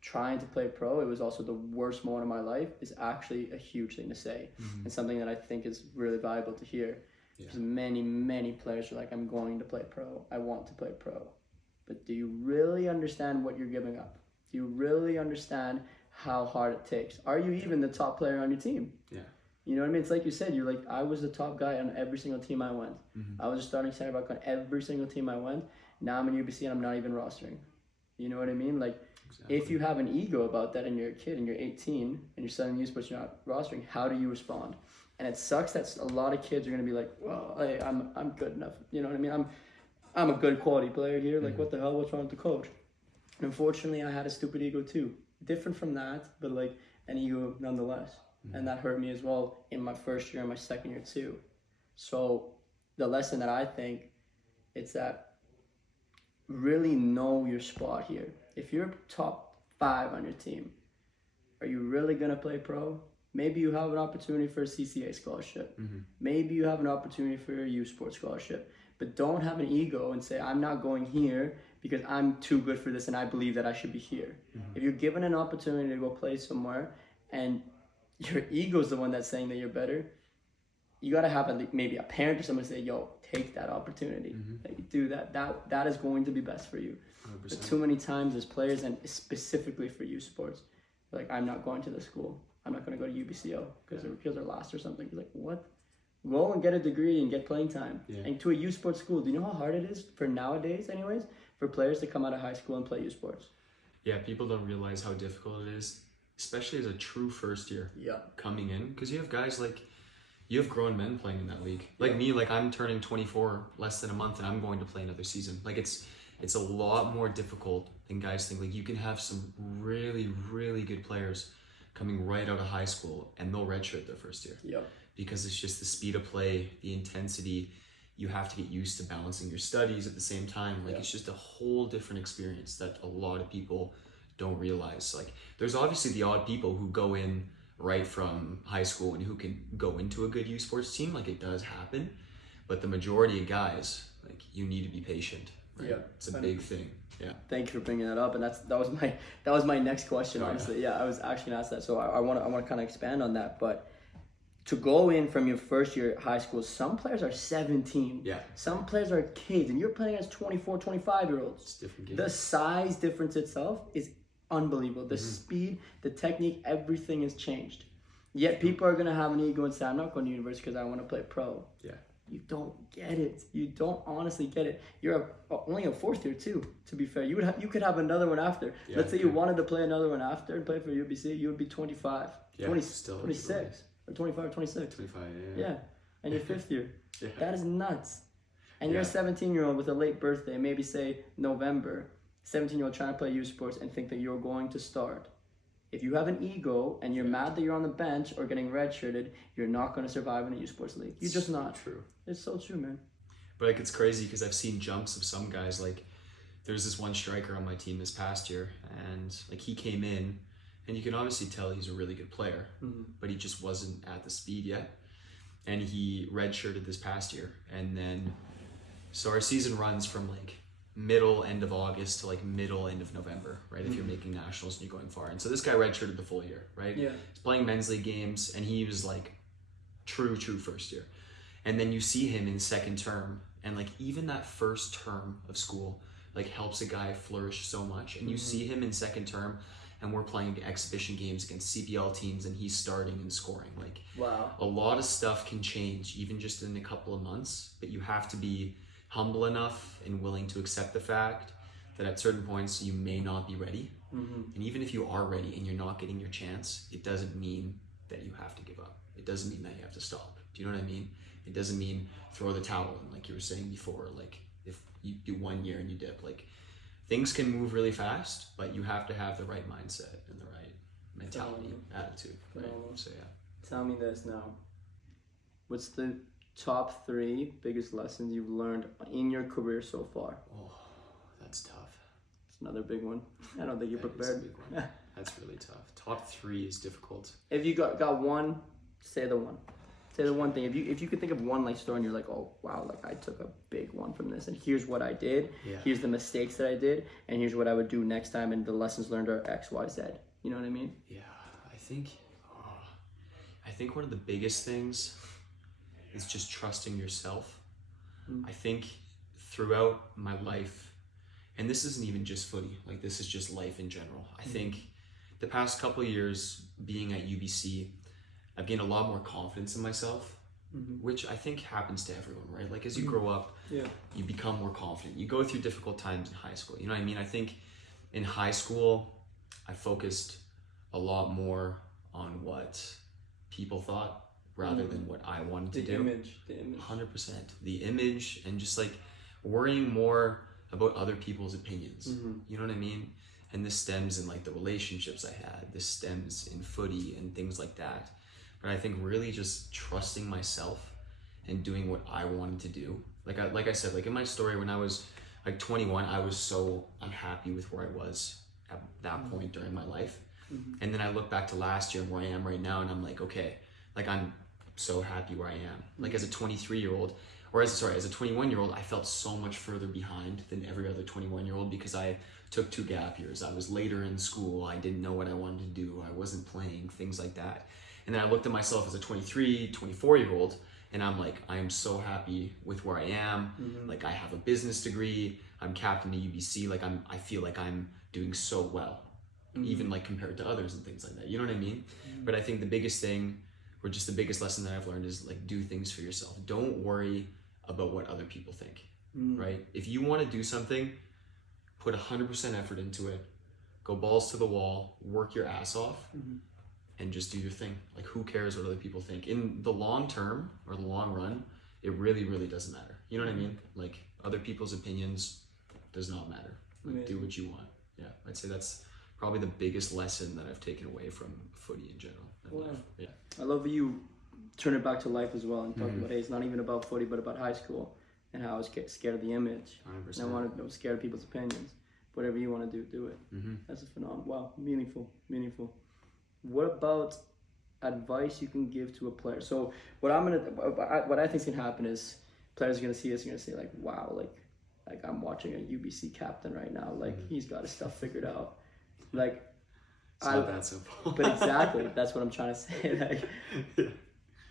trying to play pro, it was also the worst moment of my life, is actually a huge thing to say and something that I think is really valuable to hear. Yeah. Because many players are like, I'm going to play pro. I want to play pro. But do you really understand what you're giving up? Do you really understand how hard it takes? Are you even the top player on your team? Yeah. You know what I mean? It's like you said, you're like, I was the top guy on every single team I went. I was a starting center back on every single team I went. Now I'm in UBC and I'm not even rostering. You know what I mean? Like, if you have an ego about that and you're a kid and you're 18 and you're selling news but you're not rostering, how do you respond? And it sucks that a lot of kids are going to be like, well, hey, I'm good enough. You know what I mean? I'm a good quality player here. Like, what the hell? What's wrong with the coach? And unfortunately, I had a stupid ego too. Different from that, but like an ego nonetheless. And that hurt me as well in my first year and my second year too. So the lesson that I think is that really know your spot here. If you're top 5 on your team, are you really going to play pro? Maybe you have an opportunity for a CCA scholarship. Maybe you have an opportunity for a youth sports scholarship. But don't have an ego and say, I'm not going here because I'm too good for this and I believe that I should be here. If you're given an opportunity to go play somewhere and your ego is the one that's saying that you're better, you got to have maybe a parent or someone say, yo, take that opportunity. Like, do that. That is going to be best for you. 100%. But too many times as players, and specifically for youth sports, like, I'm not going to the school. I'm not going to go to UBCO because they're last or something. You're like, what? Go and get a degree and get playing time. Yeah. And to a youth sports school, do you know how hard it is for nowadays anyways, for players to come out of high school and play youth sports? Yeah, people don't realize how difficult it is, especially as a true first year coming in. Because you have guys like, you have grown men playing in that league. Like me, like I'm turning 24 less than a month and I'm going to play another season. Like it's a lot more difficult than guys think. Like you can have some really, really good players coming right out of high school and they'll redshirt their first year. Because it's just the speed of play, the intensity. you have to get used to balancing your studies at the same time. Like it's just a whole different experience that a lot of people don't realize. Like there's obviously the odd people who go in right from high school and who can go into a good youth sports team. Like it does happen, but the majority of guys, like you need to be patient. Right? Yeah, it's a big thing. Yeah. Thank you for bringing that up, and that was my next question. Honestly, I was actually gonna ask that, so I want to kind of expand on that. But to go in from your first year at high school, some players are 17. Yeah. Some players are kids, and you're playing against 24, 25-year-olds. It's different game. The size difference itself is unbelievable. The speed, the technique, everything has changed. Yet people are gonna have an ego and say, "I'm not going to university because I want to play pro." Yeah. You don't get it. You don't honestly get it. You're only a fourth year too. To be fair, you could have another one after. Yeah, Let's say you wanted to play another one after and play for UBC, you would be 25, Yeah, 26, or 25 or 26. 25, Yeah, and you're fifth year. Yeah. That is nuts. And you're a 17-year-old with a late birthday, maybe say November, 17-year-old trying to play youth sports and think that you're going to start. If you have an ego and you're mad that you're on the bench or getting redshirted, you're not going to survive in a youth sports league. You're just not. True. It's so true, man. But like it's crazy because I've seen jumps of some guys. Like there's this one striker on my team this past year, and like he came in, and you can obviously tell he's a really good player, but he just wasn't at the speed yet. And he redshirted this past year, and then so our season runs from like end of August to like end of November, right? If you're making nationals and you're going far. And so this guy redshirted the full year, right? Yeah. He's playing men's league games, and he was like true first year. And then you see him in second term, and like even that first term of school like helps a guy flourish so much. And you see him in second term, and we're playing exhibition games against CPL teams, and he's starting and scoring. Like Wow. a lot of stuff can change even just in a couple of months, but you have to be humble enough and willing to accept the fact that at certain points you may not be ready. And even if you are ready and you're not getting your chance, it doesn't mean that you have to give up. It doesn't mean that you have to stop. Do you know what I mean? It doesn't mean throw the towel in, like you were saying before. Like if you do 1 year and you dip, like things can move really fast, but you have to have the right mindset and the right mentality, attitude, right? So yeah. Tell me this now. What's the top 3 biggest lessons you've learned in your career so far? Oh, that's tough. It's another big one. I don't think you're That is prepared. a big one. That's really tough. Top 3 is difficult. If you got one, say the one. Say the one thing. If you could think of one like story and you're like, oh wow, like I took a big one from this, and here's what I did. Yeah. Here's the mistakes that I did, and here's what I would do next time, and the lessons learned are X, Y, Z. You know what I mean? Yeah, I think one of the biggest things is just trusting yourself. I think throughout my life, and this isn't even just footy, like this is just life in general. I think the past couple of years being at UBC, I've gained a lot more confidence in myself, which I think happens to everyone, right? Like as you grow up, you become more confident. You go through difficult times in high school. You know what I mean? I think in high school, I focused a lot more on what people thought rather than what I wanted to do. The image. 100%. The image, and just like worrying more about other people's opinions. You know what I mean? And this stems in like the relationships I had. This stems in footy and things like that. But I think really just trusting myself and doing what I wanted to do. Like I said, like in my story when I was like 21, I was so unhappy with where I was at that point during my life. And then I look back to last year and where I am right now, and I'm like, okay, like I'm so happy where I am. Like as a 23-year-old, or as a 21-year-old, I felt so much further behind than every other 21-year-old because I took 2 gap years. I was later in school. I didn't know what I wanted to do. I wasn't playing, things like that. And then I looked at myself as a 23, 24-year-old, and I'm like, I am so happy with where I am. Like I have a business degree. I'm captain of UBC. Like I feel like I'm doing so well, even like compared to others and things like that. You know what I mean? But I think the biggest thing, or just the biggest lesson that I've learned is like do things for yourself. Don't worry about what other people think, right? If you want to do something, put 100% effort into it, go balls to the wall, work your ass off, and just do your thing. Like who cares what other people think? In the long term or the long run, it really, really doesn't matter. You know what I mean? Like other people's opinions does not matter. Like do what you want. Yeah, I'd say that's probably the biggest lesson that I've taken away from footy in general. Life. Yeah. I love you turn it back to life as well and talk about, hey, it's not even about footy, but about high school. and how I was scared of the image. 100%. And I was scared of people's opinions. Whatever you want to do it. That's a phenomenal. Wow, meaningful. What about advice you can give to a player? So what I think is gonna happen is players are gonna see us and gonna say like, wow, like I'm watching a UBC captain right now. Like he's got his stuff figured out. Like it's not that simple. But exactly, that's what I'm trying to say. Like,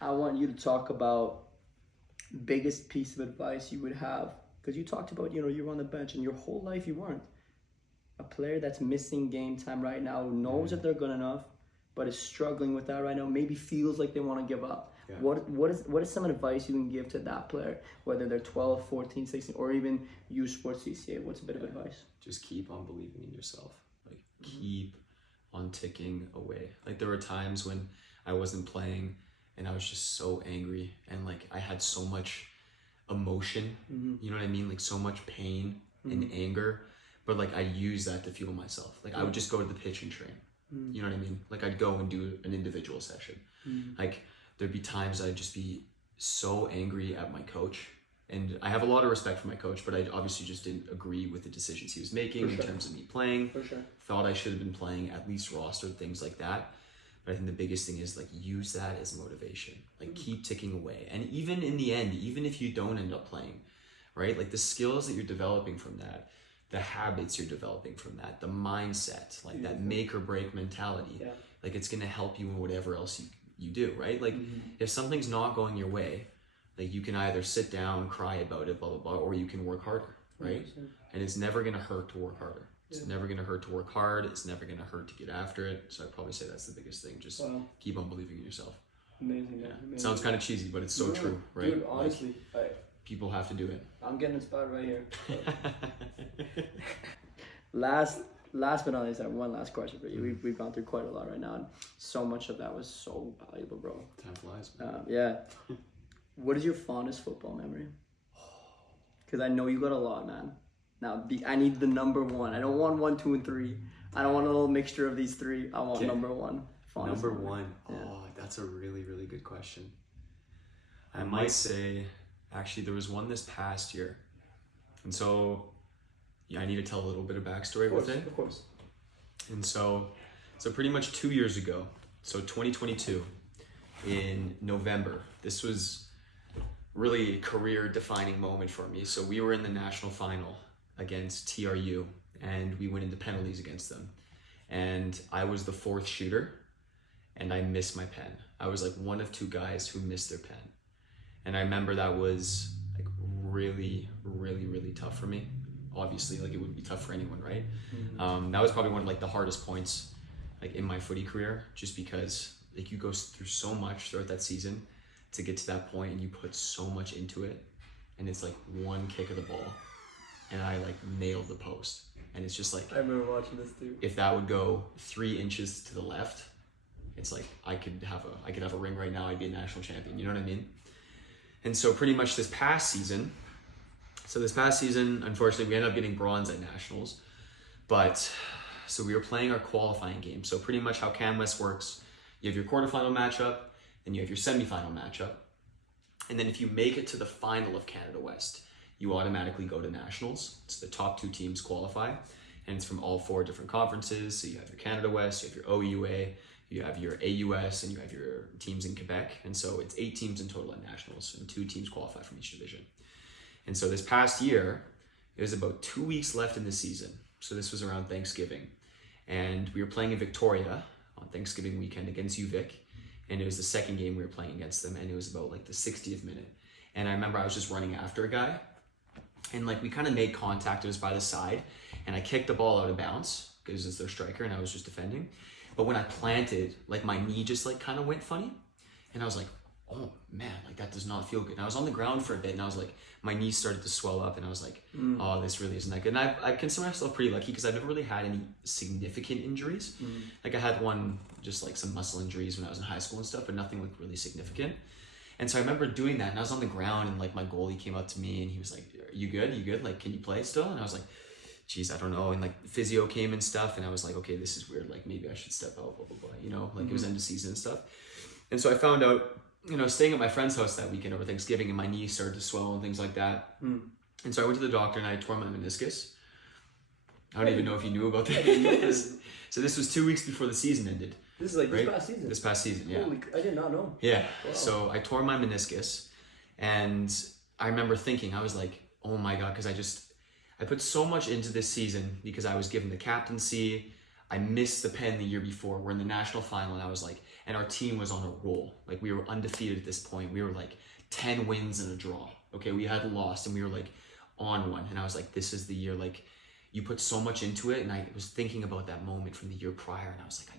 I want you to talk about biggest piece of advice you would have, because you talked about, you were on the bench and your whole life you weren't. A player that's missing game time right now, knows that they're good enough, but is struggling with that right now, maybe feels like they want to give up. Yeah. What is some advice you can give to that player, whether they're 12, 14, 16, or even U Sports CCA? What's a bit of advice? Just keep on believing in yourself. Like, keep on ticking away. Like, there were times when I wasn't playing and I was just so angry and like I had so much emotion, you know what I mean? Like so much pain and anger, but like I used that to fuel myself. Like I would just go to the pitch and train, you know what I mean? Like I'd go and do an individual session. Like there'd be times I'd just be so angry at my coach, and I have a lot of respect for my coach, but I obviously just didn't agree with the decisions he was making in terms of me playing. Thought I should have been playing, at least rostered, things like that. But I think the biggest thing is like use that as motivation. Like keep ticking away. And even in the end, even if you don't end up playing, right? Like the skills that you're developing from that, the habits you're developing from that, the mindset, like that make or break mentality, like it's gonna help you in whatever else you do, right? Like if something's not going your way, like you can either sit down, cry about it, blah, blah, blah, or you can work harder, right? 100%. And it's never gonna hurt to work harder. It's never going to hurt to work hard. It's never going to hurt to get after it. So I'd probably say that's the biggest thing. Just keep on believing in yourself. Amazing. Yeah. Amazing. It sounds kind of cheesy, but it's so true, right? Dude, honestly. Like, people have to do it. I'm getting inspired right here. Last but not least, I have one last question for you. We've gone through quite a lot right now. And so much of that was so valuable, bro. Time flies, man. Yeah. What is your fondest football memory? Because I know you got a lot, man. Now, I need the number one. I don't want 1, 2, and 3. I don't want a little mixture of these three. I want number one. Number one. Yeah. Oh, that's a really, really good question. I might say, actually, there was one this past year. And so, I need to tell a little bit of backstory with it. Of course. And so pretty much 2 years ago, so 2022, in November, this was really a career-defining moment for me. So we were in the national final against TRU, and we went into penalties against them. And I was the fourth shooter, and I missed my pen. I was like one of 2 guys who missed their pen. And I remember that was like really, really, really tough for me. Obviously, like it would be tough for anyone, right? That was probably one of like the hardest points like in my footy career, just because like you go through so much throughout that season to get to that point, and you put so much into it, and it's like one kick of the ball, and I like nailed the post. And it's just like, I remember watching this too. If that would go 3 inches to the left, it's like I could have a ring right now. I'd be a national champion. You know what I mean? And so pretty much this past season, unfortunately, we ended up getting bronze at nationals. But so we were playing our qualifying game. So pretty much how CanWest works, you have your quarterfinal matchup, then you have your semifinal matchup, and then if you make it to the final of Canada West, you automatically go to nationals. So the top 2 teams qualify, and it's from all 4 different conferences. So you have your Canada West, you have your OUA, you have your AUS, and you have your teams in Quebec. And so it's 8 teams in total at nationals, and 2 teams qualify from each division. And so this past year, it was about 2 weeks left in the season. So this was around Thanksgiving, and we were playing in Victoria on Thanksgiving weekend against UVic. And it was the second game we were playing against them, and it was about like the 60th minute. And I remember I was just running after a guy, and like we kind of made contact. It was by the side, and I kicked the ball out of bounds because it's their striker, and I was just defending. But when I planted, like my knee just like kind of went funny, and I was like, oh man, like that does not feel good. And I was on the ground for a bit, and I was like, my knee started to swell up, and I was like, oh, this really isn't that good. And I consider myself pretty lucky because I've never really had any significant injuries. Like I had one, just like some muscle injuries when I was in high school and stuff, but nothing like really significant. And so I remember doing that, and I was on the ground, and like my goalie came up to me, and he was like, are you good? You good? Like, can you play still? And I was like, geez, I don't know. And like physio came and stuff, and I was like, okay, this is weird. Like maybe I should step out, blah, blah, blah. You know, like it was end of season and stuff. And so I found out staying at my friend's house that weekend over Thanksgiving, and my knee started to swell and things like that. And so I went to the doctor and I tore my meniscus. I don't even know if you knew about this. So this was 2 weeks before the season ended. This is like right? this past season. This past season, yeah. I did not know. Yeah. Wow. So I tore my meniscus, and I remember thinking, I was like, oh my God, because I put so much into this season because I was given the captaincy. I missed the pen the year before. We're in the national final, and I was like, and our team was on a roll. Like, we were undefeated at this point. We were like 10 wins and a draw. Okay, we hadn't lost, and we were like on one. And I was like, this is the year. Like, you put so much into it, and I was thinking about that moment from the year prior, and I was like,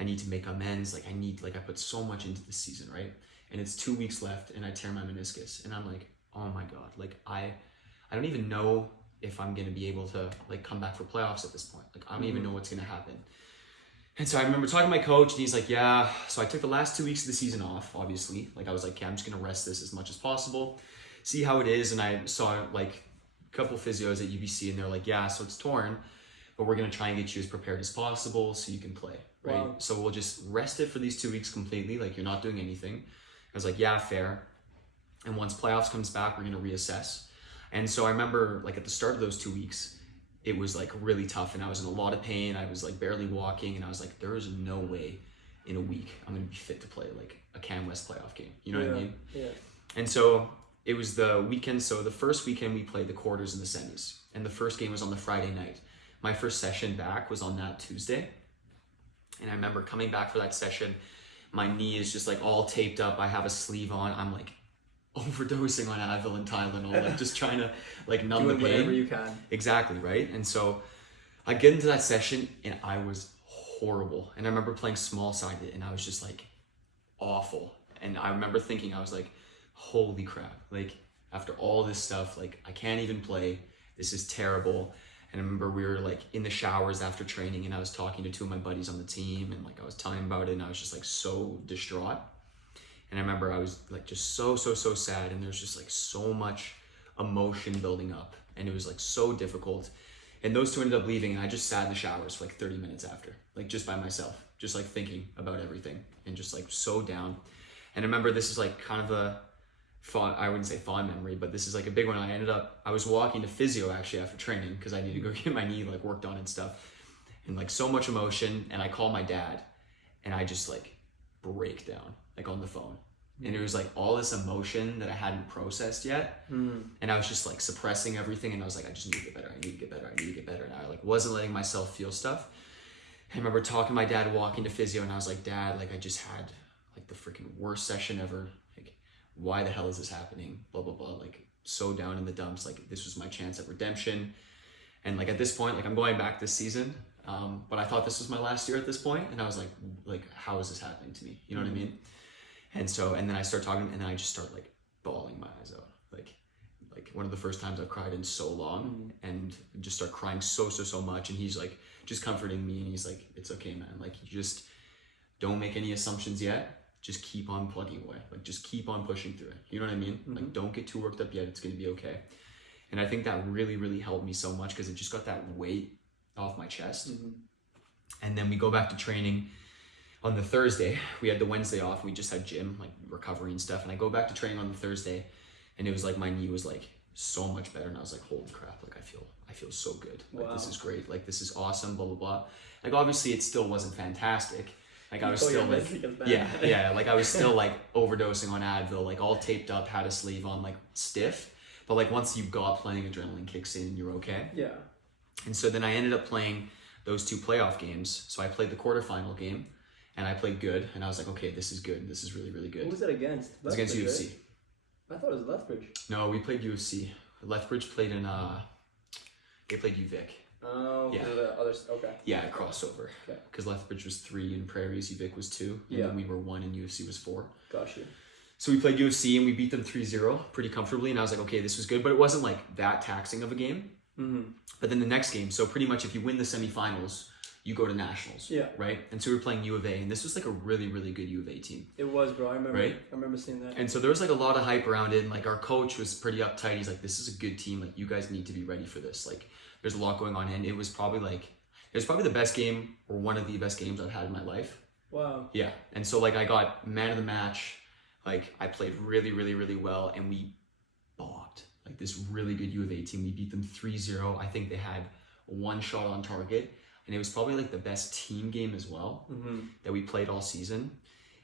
I need to make amends. Like, I put so much into this season, right? And it's 2 weeks left, and I tear my meniscus, and I'm like, oh my God, like I don't even know if I'm gonna be able to like come back for playoffs at this point. Like, I don't even know what's gonna happen. And so I remember talking to my coach, and he's like, yeah. So I took the last 2 weeks of the season off, obviously. Like, I was like, okay, I'm just gonna rest this as much as possible, see how it is. And I saw like a couple physios at UBC, and they're like, yeah, so it's torn, but we're gonna try and get you as prepared as possible so you can play, right? Wow. So we'll just rest it for these 2 weeks completely, like you're not doing anything. I was like, yeah, fair. And once playoffs comes back, we're gonna reassess. And so I remember like at the start of those 2 weeks, it was like really tough, and I was in a lot of pain. I was like barely walking, and I was like, there is no way in a week I'm gonna be fit to play like a Cam West playoff game. You know what I mean? Yeah. And so it was the weekend. So the first weekend we played the quarters and the semis, and the first game was on the Friday night. My first session back was on that Tuesday. And I remember coming back for that session, my knee is just like all taped up. I have a sleeve on. I'm like overdosing on Advil and Tylenol, like just trying to like numb the pain. Whatever you can. Exactly, right? And so I get into that session, and I was horrible. And I remember playing small sided, and I was just like awful. And I remember thinking, I was like, holy crap, like after all this stuff, like I can't even play. This is terrible. And I remember we were like in the showers after training, and I was talking to two of my buddies on the team, and like I was telling them about it, and I was just like so distraught. And I remember I was like just so sad, and there's just like so much emotion building up, and it was like so difficult. And those two ended up leaving, and I just sat in the showers for like 30 minutes after, like just by myself, just like thinking about everything, and just like so down. And I remember this is like kind of a fond, I wouldn't say fond memory, but this is like a big one. I was walking to physio actually after training, because I needed to go get my knee like worked on and stuff, and like so much emotion. And I call my dad, and I just like break down like on the phone. And it was like all this emotion that I hadn't processed yet. And I was just like suppressing everything. And I was like, I just need to get better. I need to get better. I need to get better. And I like wasn't letting myself feel stuff. I remember talking to my dad, walking to physio, and I was like, Dad, like I just had like the freaking worst session ever. Like, why the hell is this happening? Blah, blah, blah. Like so down in the dumps. Like this was my chance at redemption. And like at this point, like I'm going back this season. But I thought this was my last year at this point. And I was like, how is this happening to me? You know what I mean? And so, and then I start talking, and then I just start like bawling my eyes out. Like one of the first times I've cried in so long, and just start crying so much. And he's like just comforting me, and he's like, it's okay, man. Like you just don't make any assumptions yet. Just keep on plugging away. Like just keep on pushing through it. You know what I mean? Like don't get too worked up yet. It's going to be okay. And I think that really helped me so much, because it just got that weight off my chest. And then we go back to training. On the Thursday, we had the Wednesday off, and we just had gym, like recovery and stuff. And I go back to training on the Thursday, and it was like my knee was like so much better, and I was like, holy crap, like I feel so good. Like this is great. Like this is awesome, blah, blah, blah. Like obviously it still wasn't fantastic. Like I was still like, yeah, like I was still like overdosing on Advil, like all taped up, had a sleeve on, like stiff. But like once you got playing, adrenaline kicks in and you're okay. Yeah. And so then I ended up playing those two playoff games. So I played the quarterfinal game, and I played good, and I was like, okay, this is good. This is really good. Who was that against? It was against UFC. Right? I thought it was Lethbridge. No, we played UFC. Lethbridge played in, they played UVic. Oh, yeah. The others, okay. Yeah, crossover. Okay. Because Lethbridge was 3 in Prairies, UVic was 2, and then we were 1 and UFC was 4. Gotcha. So we played UFC, and we beat them 3-0 pretty comfortably, and I was like, okay, this was good, but it wasn't like that taxing of a game. But then the next game, so pretty much if you win the semifinals, you go to nationals, right? And so we were playing U of A, and this was like a really good U of A team. It was, bro. I remember. Right? I remember seeing that. And so there was like a lot of hype around it, and like our coach was pretty uptight. He's like, "This is a good team. Like you guys need to be ready for this. Like there's a lot going on." And it was probably the best game, or one of the best games I've had in my life. Wow. Yeah. And so like I got man of the match, Like I played really, really, really well, and we bombed like this really good U of A team. We beat them 3-0. I think they had one shot on target, and it was probably like the best team game as well that we played all season.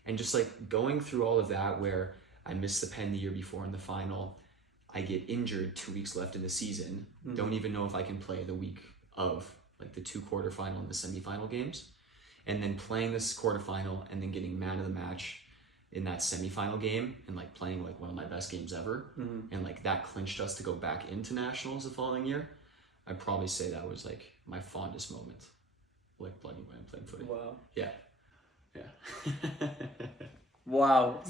And just like going through all of that, where I missed the pen the year before in the final, I get injured 2 weeks left in the season, don't even know if I can play the week of like the 2 quarterfinal and the semifinal games, and then playing this quarterfinal and then getting man of the match in that semifinal game and like playing like one of my best games ever, and like that clinched us to go back into nationals the following year. I'd probably say that was like my fondest moment, like playing footy. Wow. Yeah. Wow.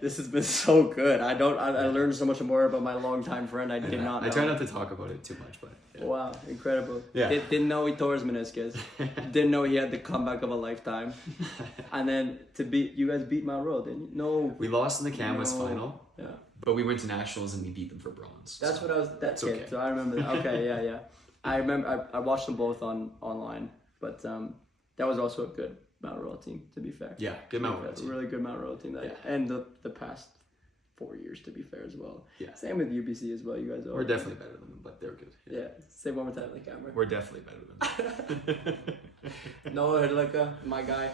This has been so good. I learned so much more about my longtime friend. I did not know. I try not to talk about it too much, but yeah. Wow, incredible. Yeah. Didn't know he tore his meniscus. Didn't know he had the comeback of a lifetime. And then you guys beat Mount Royal, didn't you? No. We lost in the Canvas final. Yeah. But we went to nationals and we beat them for bronze. That's what I was. That's okay. it. So I remember that. Okay, yeah. I remember. I watched them both online, but that was also a good Mount Royal team. To be fair. Yeah, good Mount Royal team. Really good Mount Royal team. And the past 4 years, to be fair, as well. Yeah. Same with UBC as well. You guys are. We're definitely better than them, but they're good. Yeah. Say one more time to the camera. We're definitely better than them. Noah Hrdlicka, my guy.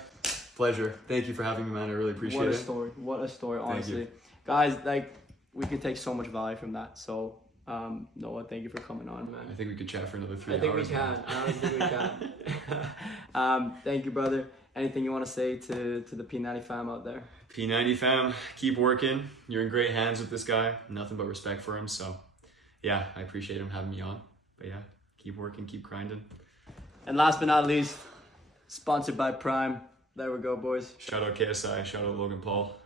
Pleasure. Thank you for having me, man. I really appreciate it. What a story, honestly. you. Guys, like, we could take so much value from that. So, Noah, thank you for coming on, man. I think we could chat for another 3 hours. I think we can. I honestly think we can. Thank you, brother. Anything you want to say to the P90 fam out there? P90 fam, keep working. You're in great hands with this guy. Nothing but respect for him. So, yeah, I appreciate him having me on. But yeah, keep working, keep grinding. And last but not least, sponsored by Prime. There we go, boys. Shout out KSI. Shout out Logan Paul.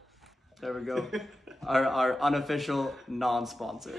There we go. Our unofficial non-sponsor.